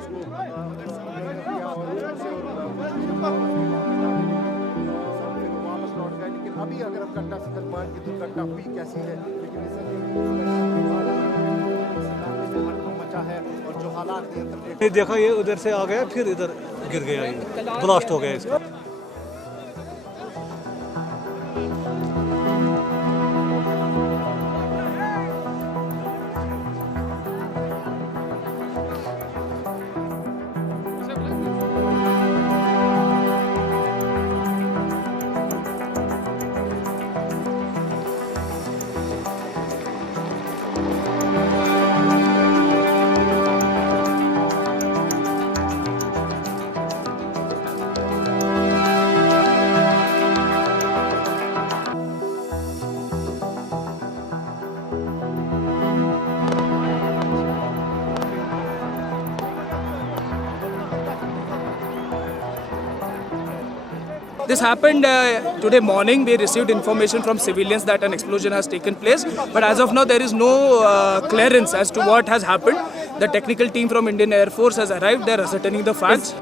उसको किया और फिर वापस लौट गए। लेकिन अभी अगर हम घटना से विमान की दुर्घटना हुई कैसी है, लेकिन मचा है और जो हालात नहीं देखा, ये उधर से आ गया फिर इधर गिर गया, ये ब्लास्ट हो गया इसका। This happened today morning. We received information from civilians that an explosion has taken place, but as of now there is no clearance as to what has happened. The technical team from Indian Air Force has arrived. They are ascertaining the facts.